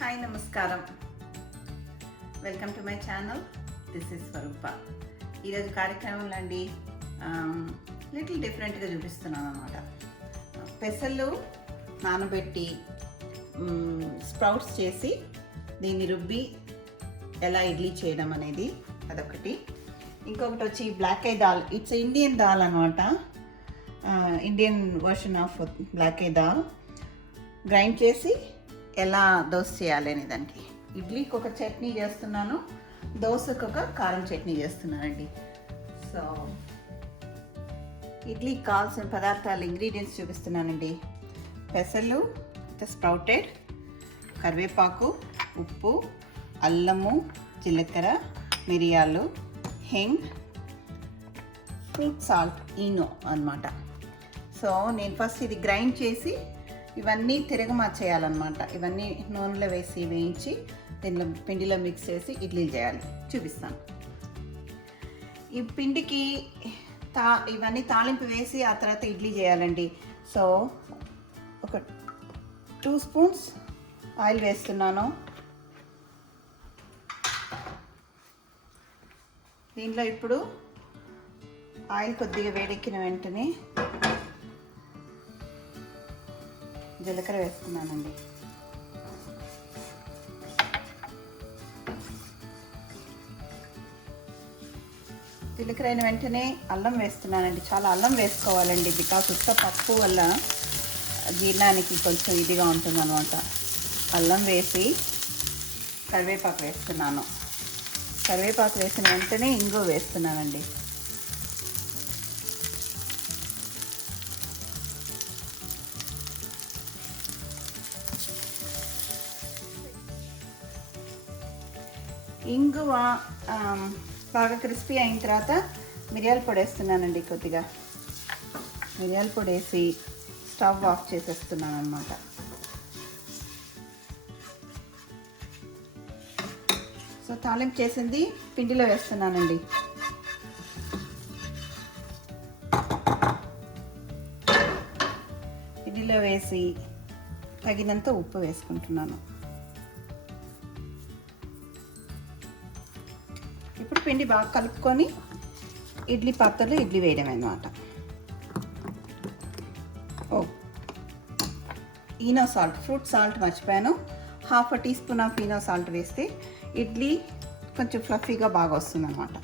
Hi నమస్కారం, welcome to my channel. This is Swaroopa. ఈరోజు కార్యక్రమంలో అండి లిటిల్ డిఫరెంట్గా చూపిస్తున్నాను అనమాట. పెసలు నానబెట్టి స్ప్రౌట్స్ చేసి దీన్ని రుబ్బి ఎలా ఇడ్లీ చేయడం అనేది అదొకటి. ఇంకొకటి వచ్చి black eye dal. It's Indian dal అనమాట. Indian version of black eye dal grind చేసి ఎలా దోశ చేయాలి అనే దానికి. ఇడ్లీకి ఒక చట్నీ చేస్తున్నాను, దోశకు ఒక కారం చట్నీ చేస్తున్నానండి. సో ఇడ్లీకి కావాల్సిన పదార్థాలు ఇంగ్రీడియంట్స్ చూపిస్తున్నానండి. పెసలు స్ప్రౌటెడ్, కరివేపాకు, ఉప్పు, అల్లము, జీలకర్ర, మిరియాలు, హెంగ్, ఫ్రూట్ సాల్ట్, ఈనో అన్నమాట. సో నేను ఫస్ట్ ఇది గ్రైండ్ చేసి ఇవన్నీ తిరగమార్చేయాలన్నమాట. ఇవన్నీ నూనెలో వేసి వేయించి దీనిలో పిండిలో మిక్స్ చేసి ఇడ్లీలు చేయాలి. చూపిస్తాను. ఈ పిండికి ఇవన్నీ తాలింపు వేసి ఆ తర్వాత ఇడ్లీ చేయాలండి. సో ఒక 2 స్పూన్స్ ఆయిల్ వేస్తున్నాను. దీంట్లో ఇప్పుడు ఆయిల్ కొద్దిగా వేడెక్కిన వెంటనే జీలకర్ర వేస్తున్నానండి. జీలకర్ర అయిన వెంటనే అల్లం వేస్తున్నానండి. చాలా అల్లం వేసుకోవాలండి, బికాస్ ఉత్త పప్పు వల్ల జీర్ణానికి కొంచెం ఇదిగా ఉంటుందన్నమాట. అల్లం వేసి కరివేపాకు వేస్తున్నాను. కరివేపాకు వేసిన వెంటనే ఇంగువ వేస్తున్నానండి. ఇంగువ బాగా క్రిస్పీ అయిన తర్వాత మిరియాల పొడి వేస్తున్నానండి. కొద్దిగా మిరియాల పొడి వేసి స్టవ్ ఆఫ్ చేసేస్తున్నాను అన్నమాట. సో తాలింపు చేసింది పిండిలో వేస్తున్నానండి. పిండిలో వేసి తగినంత ఉప్పు వేసుకుంటున్నాను. ఇప్పుడు పిండి బాగా కలుపుకొని ఇడ్లీ పాత్రలో ఇడ్లీ వేయడం అన్నమాట. ఈనో సాల్ట్, ఫ్రూట్ సాల్ట్ మర్చిపోయాను. 1/2 tea spoon of Eno salt వేస్తే ఇడ్లీ కొంచెం ఫ్లఫీగా బాగా వస్తుంది అన్నమాట.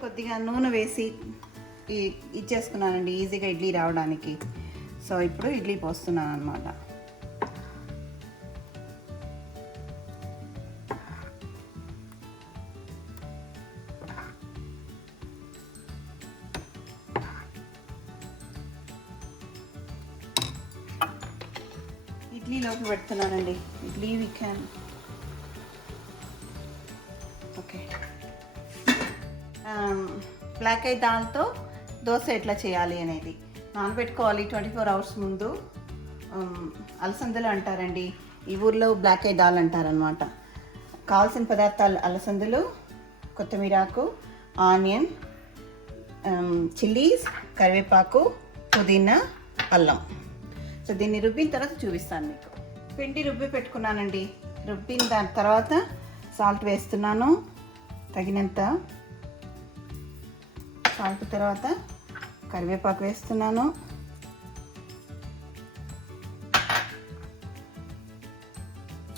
కొద్దిగా నూనె వేసి ఇచ్చేసుకున్నానండి ఈజీగా ఇడ్లీ రావడానికి. సో ఇప్పుడు ఇడ్లీ పోస్తున్నాను అన్నమాట. ఇడ్లీలోకి పెడుతున్నానండి. Idli we can okay. Black eye దాల్తో దోశ ఎట్లా చేయాలి అనేది నానబెట్టుకోవాలి 24 అవర్స్ ముందు. అలసందలు అంటారండి, ఈ ఊర్లో బ్లాక్ ఐ దాల్ అంటారనమాట. కావాల్సిన పదార్థాలు అలసందలు, కొత్తిమీరాకు, ఆనియన్, చిల్లీస్, కరివేపాకు, పుదీనా, అల్లం. సో దీన్ని రుబ్బిన తర్వాత చూపిస్తాను మీకు. పిండి రుబ్బి పెట్టుకున్నానండి. రుబ్బిన దాని తర్వాత సాల్ట్ వేస్తున్నాను తగినంత. సాల్ట్ తర్వాత కరివేపాకు వేస్తున్నాను.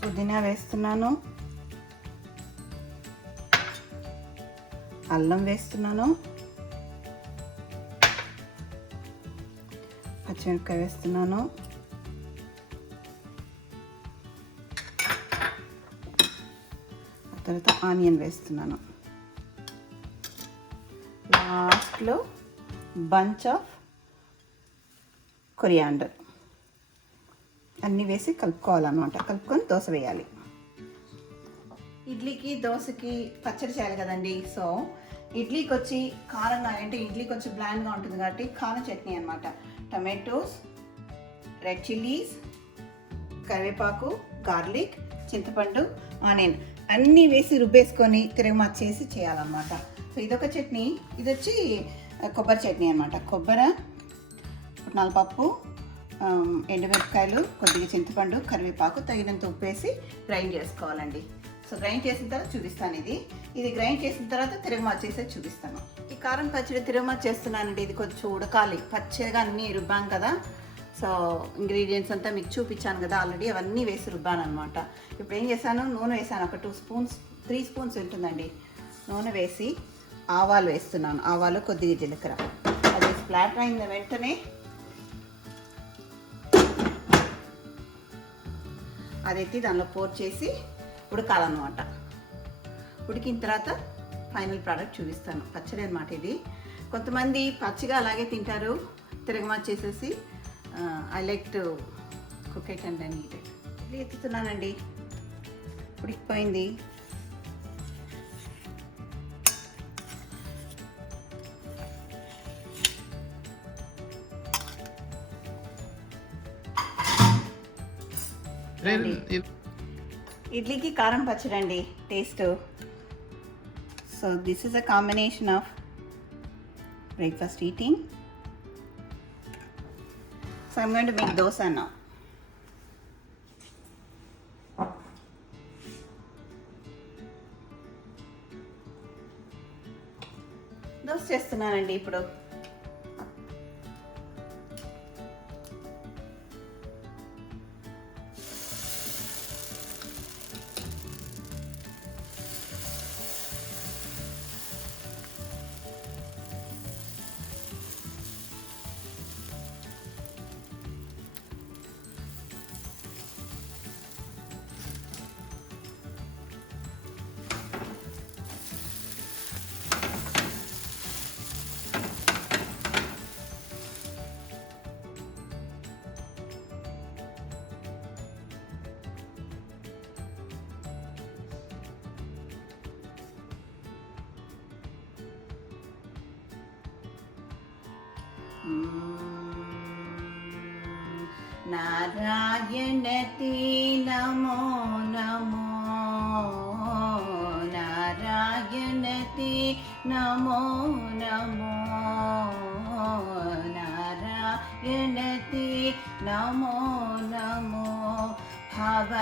పుదీనా వేస్తున్నాను. అల్లం వేస్తున్నాను. పచ్చిమిరపకాయ వేస్తున్నాను. ఆ తర్వాత ఆనియన్ వేస్తున్నాను. లాస్ట్లో బంచ్ ఆఫ్ కొరియాండర్ అన్నీ వేసి కలుపుకోవాలన్నమాట. కలుపుకొని దోశ వేయాలి. ఇడ్లీకి దోశకి పచ్చడి చేయాలి కదండి. సో ఇడ్లీకి వచ్చి కారంగా అంటే ఇడ్లీ కొంచెం బ్లాండ్గా ఉంటుంది కాబట్టి కారం చట్నీ అనమాట. టమాటోస్, రెడ్ చిల్లీస్, కరివేపాకు, గార్లిక్, చింతపండు, ఆనియన్ అన్నీ వేసి రుబ్బేసుకొని తిరగమాత చేసి చేయాలన్నమాట. సో ఇదొక చట్నీ. ఇది వచ్చి కొబ్బరి చట్నీ అనమాట. కొబ్బరి, పుట్నాల పప్పు, ఎండుమిరపకాయలు, కొద్దిగా చింతపండు, కరివేపాకు, తగినంత ఉప్పు వేసి గ్రైండ్ చేసుకోవాలండి. సో గ్రైండ్ చేసిన తర్వాత చూపిస్తాను. ఇది గ్రైండ్ చేసిన తర్వాత తిరగమాత చేసేది చూపిస్తాను. ఈ కారం పచ్చడి తిరగమాత చేస్తున్నానండి. ఇది కొంచెం ఉడకాలి, పచ్చగా అన్నీ రుబ్బాం కదా. సో ఇంగ్రీడియంట్స్ అంతా మీకు చూపించాను కదా ఆల్రెడీ, అవన్నీ వేసి రుబ్బాను అనమాట. ఇప్పుడు ఏం చేశాను, నూనె వేసాను. ఒక 3 స్పూన్స్ ఉంటుందండి నూనె వేసి ఆవాలు వేస్తున్నాను. ఆవాలు, కొద్దిగా జీలకర్ర. అది స్ప్లాటర్ అయిన వెంటనే అదైతే దానిలో పోర్ చేసి ఉడకాలన్నమాట. ఉడికిన తర్వాత ఫైనల్ ప్రోడక్ట్ చూపిస్తాను. పచ్చడి అనమాట ఇది. కొంతమంది పచ్చిగా అలాగే తింటారు తిరగమాత చేసేసి. I like to cook it and then eat it. Idli ఎత్తుతున్నానండి, ఉడికిపోయింది. ఇడ్లీకి కారం పచ్చడి అండి taste. So this is a combination of breakfast eating. So I'm going to make dosa now. Dosa చేస్తున్నానండి ఇప్పుడు. నారాయణతే నమో నమో, నారాయణతే నమో నమో, నారాయణతే నమో నమో. భవ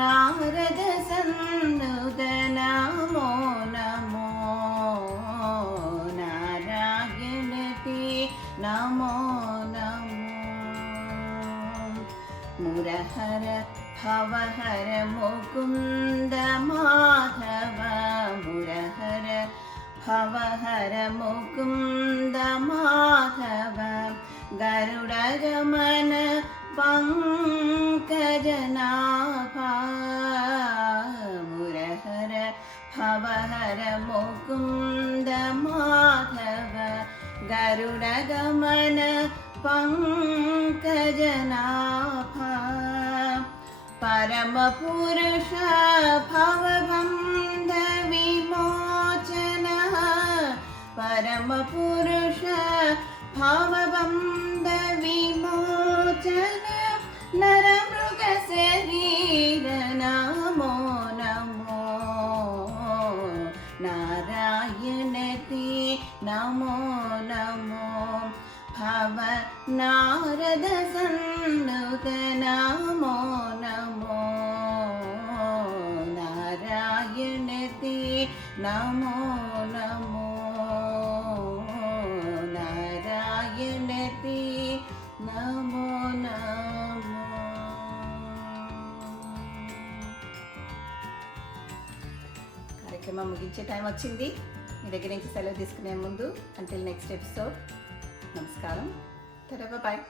నారద సన్నుత నమో నమో, నారాయణతే నమో నమో. మురహర భవహర ముకుంద మాధవ, మురహర భవహర ముకుంద మాధవ. గరుడగమన పంకజనాభ, మురహర భవహర ముకుంద మాధవ. గరుడగమన పంకజనాభ. పరమ పురుష భవబంధ విమోచన, పరమ పురుష భవబంధ విమోచన. నరమృగ శరీర నమో నమో, నారాయణతే నమో నమో. భవ నారద సన్నుత నమో నమో, నారాయణతే నమో నమో, నారాయణతే నమో నమో. కార్యక్రమం ముగించే టైం వచ్చింది. మీ దగ్గర నుంచి సెలవు తీసుకునే ముందు అంటిల్ నెక్స్ట్ ఎపిసోడ్, నమస్కారం. బాయ్.